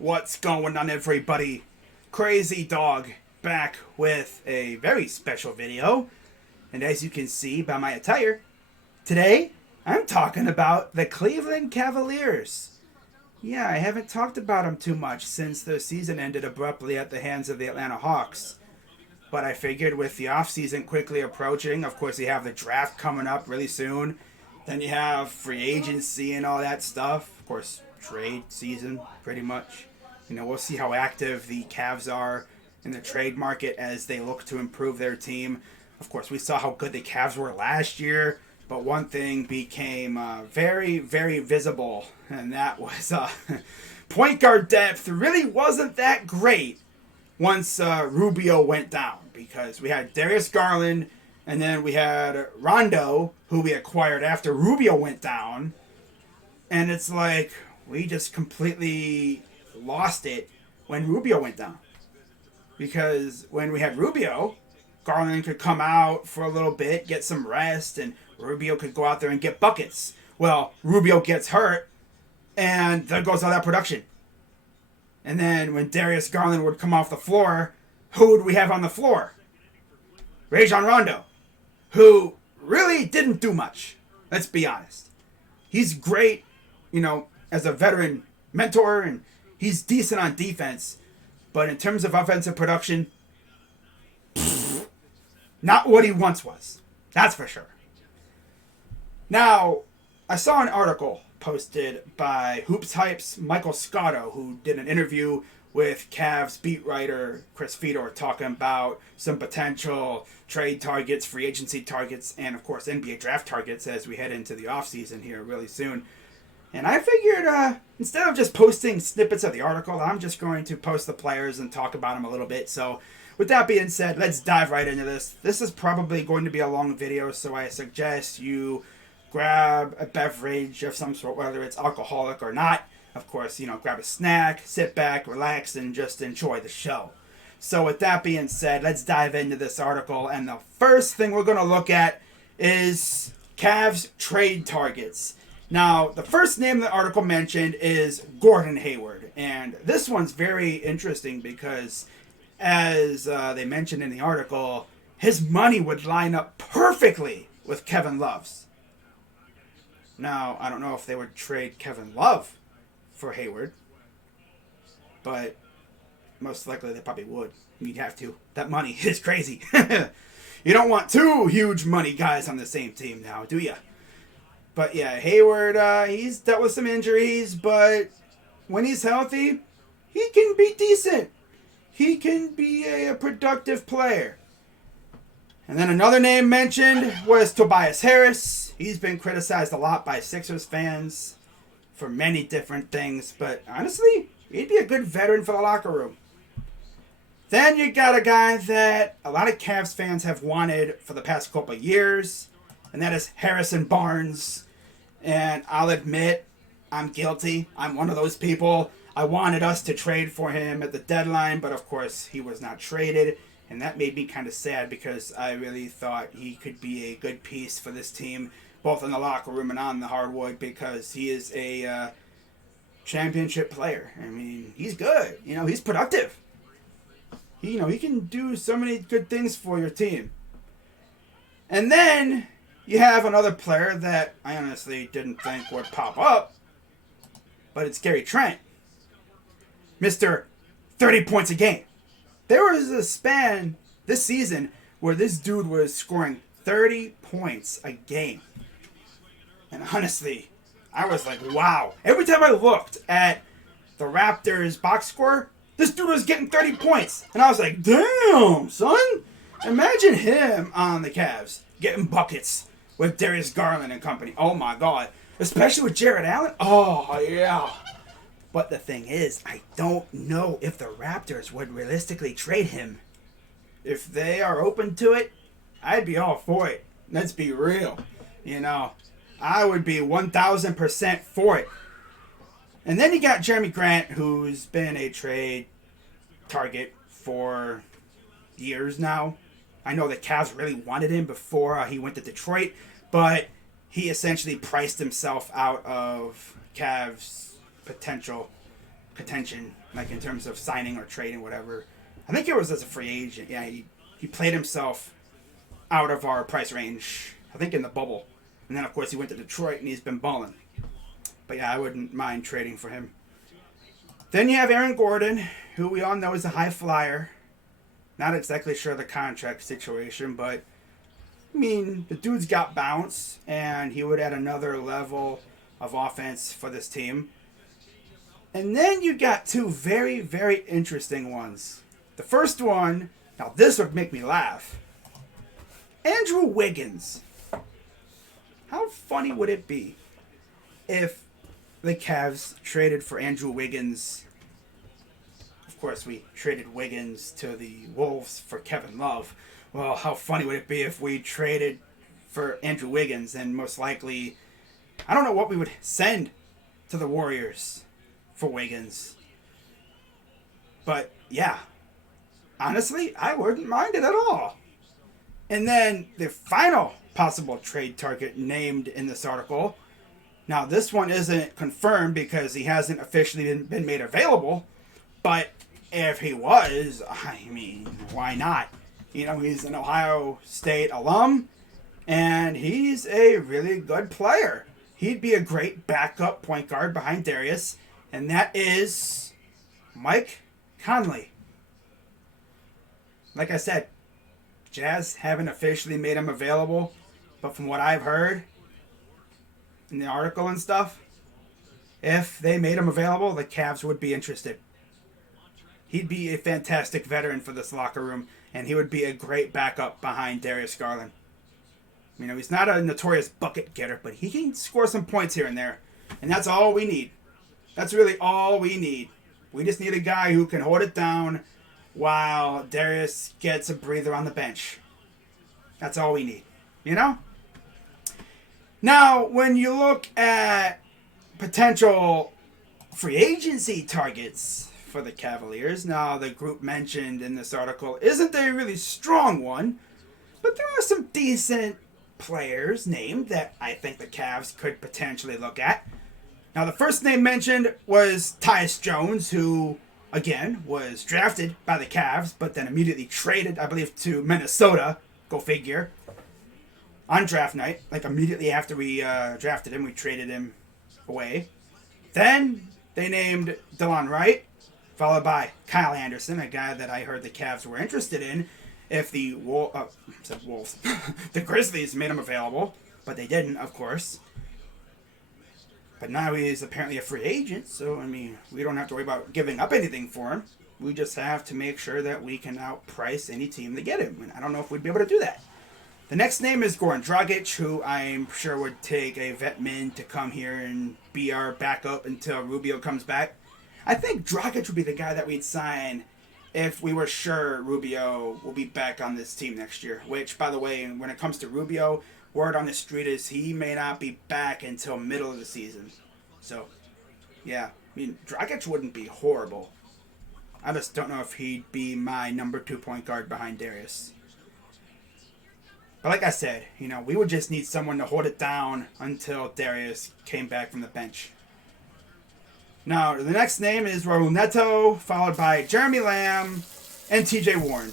What's going on, everybody? Crazy Dog back with a very special video. And as you can see by my attire, today I'm talking about the Cleveland Cavaliers. Yeah, I haven't talked about them too much since their season ended abruptly at the hands of the Atlanta Hawks. But I figured with the offseason quickly approaching, of course you have the draft coming up really soon. Then you have free agency and all that stuff. Of course, trade season, pretty much. We'll see how active the Cavs are in the trade market as they look to improve their team. Of course, we saw how good the Cavs were last year, but one thing became very, very visible, and that was point guard depth really wasn't that great once Rubio went down, because we had Darius Garland, and then we had Rondo, who we acquired after Rubio went down, and it's like we just completely lost it when Rubio went down. Because when we had Rubio, Garland could come out for a little bit, get some rest, and Rubio could go out there and get buckets. Well, Rubio gets hurt, and there goes all that production. And then when Darius Garland would come off the floor, who would we have on the floor? Rajon Rondo, who really didn't do much. Let's be honest. He's great, as a veteran mentor, and he's decent on defense, but in terms of offensive production, not what he once was. That's for sure. Now, I saw an article posted by Hoops Hype's Michael Scotto, who did an interview with Cavs beat writer Chris Fedor talking about some potential trade targets, free agency targets, and of course NBA draft targets as we head into the offseason here really soon. And I figured instead of just posting snippets of the article, I'm just going to post the players and talk about them a little bit. So with that being said, let's dive right into this. This is probably going to be a long video, so I suggest you grab a beverage of some sort, whether it's alcoholic or not. Of course, grab a snack, sit back, relax, and just enjoy the show. So with that being said, let's dive into this article. And the first thing we're going to look at is Cavs trade targets. Now, the first name the article mentioned is Gordon Hayward. And this one's very interesting because, as they mentioned in the article, his money would line up perfectly with Kevin Love's. Now, I don't know if they would trade Kevin Love for Hayward, but most likely they probably would. You'd have to. That money is crazy. You don't want two huge money guys on the same team now, do you? But yeah, Hayward, he's dealt with some injuries, but when he's healthy, he can be decent. He can be a productive player. And then another name mentioned was Tobias Harris. He's been criticized a lot by Sixers fans for many different things, but honestly, he'd be a good veteran for the locker room. Then you got a guy that a lot of Cavs fans have wanted for the past couple of years, and that is Harrison Barnes. And I'll admit, I'm guilty. I'm one of those people. I wanted us to trade for him at the deadline, but of course he was not traded. And that made me kind of sad because I really thought he could be a good piece for this team, both in the locker room and on the hardwood, because he is a championship player. I mean, he's good. He's productive. He can do so many good things for your team. And then you have another player that I honestly didn't think would pop up, but it's Gary Trent. Mr. 30 points a game. There was a span this season where this dude was scoring 30 points a game. And honestly, I was like, wow. Every time I looked at the Raptors box score, this dude was getting 30 points. And I was like, damn, son. Imagine him on the Cavs getting buckets with Darius Garland and company. Oh my God. Especially with Jared Allen. Oh, yeah. But the thing is, I don't know if the Raptors would realistically trade him. If they are open to it, I'd be all for it. Let's be real. I would be 1,000% for it. And then you got Jeremy Grant, who's been a trade target for years now. I know the Cavs really wanted him before he went to Detroit, but he essentially priced himself out of Cavs' potential contention, like in terms of signing or trading, whatever. I think it was as a free agent. Yeah, he played himself out of our price range, I think in the bubble. And then, of course, he went to Detroit and he's been balling. But yeah, I wouldn't mind trading for him. Then you have Aaron Gordon, who we all know is a high flyer. Not exactly sure of the contract situation, but I mean, the dude's got bounce, and he would add another level of offense for this team. And then you got two very, very interesting ones. The first one, now this would make me laugh. Andrew Wiggins. How funny would it be if the Cavs traded for Andrew Wiggins? Of course, we traded Wiggins to the Wolves for Kevin Love. Well, how funny would it be if we traded for Andrew Wiggins, and most likely, I don't know what we would send to the Warriors for Wiggins. But yeah, honestly, I wouldn't mind it at all. And then the final possible trade target named in this article. Now, this one isn't confirmed because he hasn't officially been made available, but if he was, I mean, why not? You know, he's an Ohio State alum, and he's a really good player. He'd be a great backup point guard behind Darius, and that is Mike Conley. Like I said, Jazz haven't officially made him available, but from what I've heard in the article and stuff, if they made him available, the Cavs would be interested. He'd be a fantastic veteran for this locker room, and he would be a great backup behind Darius Garland. You know, he's not a notorious bucket getter, but he can score some points here and there, and that's all we need. That's really all we need. We just need a guy who can hold it down while Darius gets a breather on the bench. That's all we need, you know? Now, when you look at potential free agency targets for the Cavaliers, now the group mentioned in this article isn't a really strong one, but there are some decent players named that I think the Cavs could potentially look at. Now, the first name mentioned was Tyus Jones, who, again, was drafted by the Cavs, but then immediately traded, I believe, to Minnesota. Go figure. On draft night, like immediately after we drafted him, we traded him away. Then they named DeLon Wright, followed by Kyle Anderson, a guy that I heard the Cavs were interested in if the Wolves, the Grizzlies made him available, but they didn't, of course. But now he's apparently a free agent, so, I mean, we don't have to worry about giving up anything for him. We just have to make sure that we can outprice any team to get him, and I don't know if we'd be able to do that. The next name is Goran Dragic, who I'm sure would take a vet min to come here and be our backup until Rubio comes back. I think Dragic would be the guy that we'd sign if we were sure Rubio will be back on this team next year. Which, by the way, when it comes to Rubio, word on the street is he may not be back until middle of the season. So, yeah, I mean, Dragic wouldn't be horrible. I just don't know if he'd be my number 2 point guard behind Darius. But like I said, you know, we would just need someone to hold it down until Darius came back from the bench. Now, the next name is Raul Neto, followed by Jeremy Lamb and TJ Warren.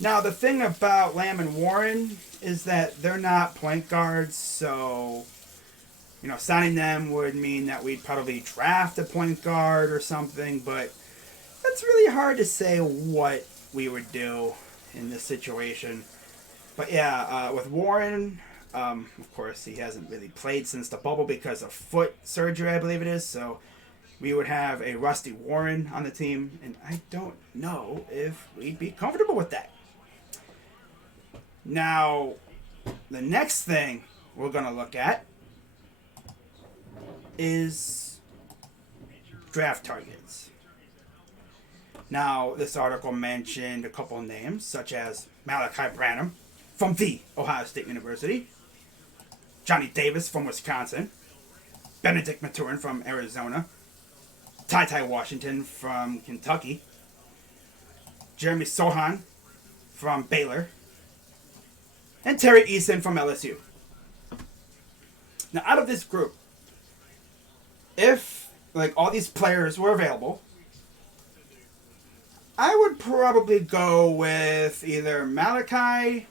Now, the thing about Lamb and Warren is that they're not point guards, so, you know, signing them would mean that we'd probably draft a point guard or something, but it's really hard to say what we would do in this situation. But yeah, with Warren, of course, he hasn't really played since the bubble because of foot surgery, I believe it is. So we would have a rusty Warren on the team, and I don't know if we'd be comfortable with that. Now, the next thing we're going to look at is draft targets. Now, this article mentioned a couple of names, such as Malachi Branham from the Ohio State University, Johnny Davis from Wisconsin, Benedict Mathurin from Arizona, Ty Washington from Kentucky, Jeremy Sohan from Baylor, and Terry Eason from LSU. Now, out of this group, if like all these players were available, I would probably go with either Malachi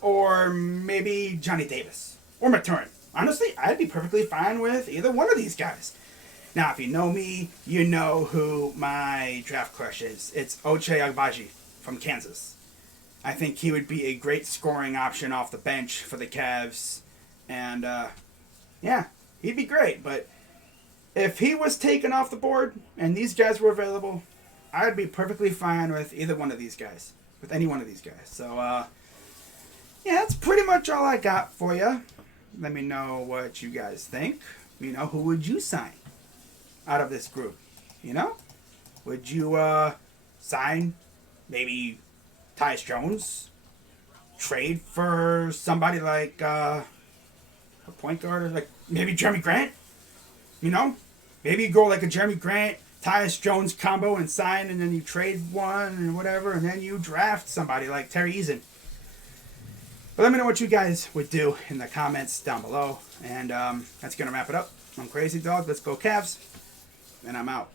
or maybe Johnny Davis or Maturin. Honestly, I'd be perfectly fine with either one of these guys. Now, if you know me, you know who my draft crush is. It's Ochai Agbaji from Kansas. I think he would be a great scoring option off the bench for the Cavs. And, yeah, he'd be great. But if he was taken off the board and these guys were available, I'd be perfectly fine with either one of these guys. With any one of these guys. So, yeah, that's pretty much all I got for you. Let me know what you guys think. You know, who would you sign out of this group? You know? Would you sign maybe Tyus Jones? Trade for somebody like a point guard, like maybe Jeremy Grant? You know? Maybe you go like a Jeremy Grant, Tyus Jones combo and sign, and then you trade one and whatever, and then you draft somebody like Terry Eason. But let me know what you guys would do in the comments down below. And that's going to wrap it up. I'm Crazy Dog. Let's go Cavs. And I'm out.